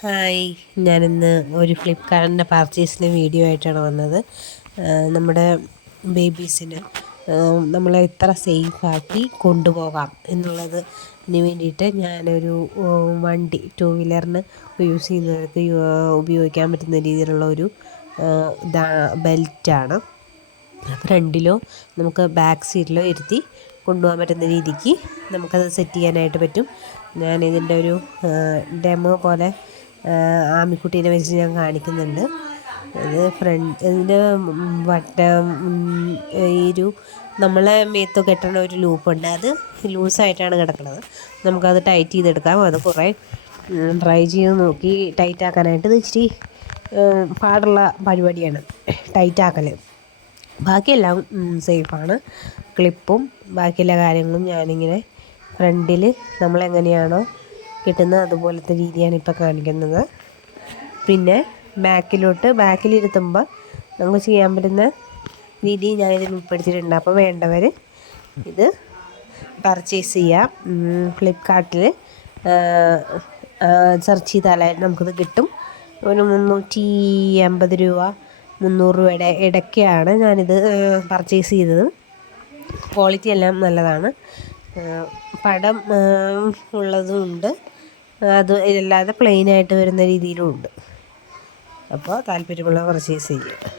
Hi, ഞാനിന്ന് ഒരു ഫ്ലിപ്പ്കാർട്ടിൻ്റെ പർച്ചേസിന് video ആയിട്ടാണ് വന്നത്. നമ്മുടെ ബേബീസിന് നമ്മളെ എത്ര സേഫാക്കി കൊണ്ടുപോകാം എന്നുള്ളതിന് വേണ്ടിയിട്ട് ഞാനൊരു വണ്ടി ടൂ വീലറിന് യൂസ് ചെയ്യുന്നവർക്ക് ഉപയോഗിക്കാൻ പറ്റുന്ന രീതിയിലുള്ള ഒരു ബെൽറ്റാണ്. ഫ്രണ്ടിലോ നമുക്ക് ബാക്ക് സീറ്റിലോ ഇരുത്തി കൊണ്ടുപോകാൻ പറ്റുന്ന രീതിക്ക് നമുക്കത് സെറ്റ് ചെയ്യാനായിട്ട് പറ്റും. ഞാനിതിൻ്റെ ഒരു ഡെമോ പോലെ ആമിക്കുട്ടീനെ വെച്ച് ഞാൻ കാണിക്കുന്നുണ്ട്. ഇതിൻ്റെ വട്ടം നമ്മളെ മേത്ത് കെട്ടണ ഒരു ലൂപ്പുണ്ട്, അത് ലൂസായിട്ടാണ് കിടക്കുന്നത്. നമുക്കത് ടൈറ്റ് ചെയ്തെടുക്കാം. അത് കുറേ ട്രൈ ചെയ്ത് നോക്കി ടൈറ്റാക്കാനായിട്ട്. ഇത് ഇച്ചിരി പാടുള്ള പരിപാടിയാണ് ടൈറ്റാക്കൽ. ബാക്കിയെല്ലാം സേഫാണ്. ക്ലിപ്പും ബാക്കിയെല്ലാ കാര്യങ്ങളും ഞാനിങ്ങനെ ഫ്രണ്ടിൽ നമ്മളെങ്ങനെയാണോ കിട്ടുന്നത് അതുപോലത്തെ രീതിയാണ് ഇപ്പോൾ കാണിക്കുന്നത്. പിന്നെ ബാക്കിലിരുത്തുമ്പോൾ നമുക്ക് ചെയ്യാൻ പറ്റുന്ന രീതി ഞാനിതിൽ ഉൾപ്പെടുത്തിയിട്ടുണ്ട്. അപ്പോൾ വേണ്ടവർ ഇത് പർച്ചേസ് ചെയ്യാം. ഫ്ലിപ്പ്കാർട്ടിൽ സെർച്ച് ചെയ്താൽ നമുക്കിത് കിട്ടും. ഒരു 380 രൂപ 300 രൂപയുടെ ഇടയ്ക്കാണ് ഞാനിത് പർച്ചേസ് ചെയ്തത്. ക്വാളിറ്റി എല്ലാം നല്ലതാണ്. പടം ഉള്ളതും ഉണ്ട്, അത് ഇതല്ലാതെ പ്ലെയിനായിട്ട് വരുന്ന രീതിയിലും ഉണ്ട്. അപ്പോൾ താല്പര്യമുള്ളവർ പർച്ചേസ് ചെയ്യുക.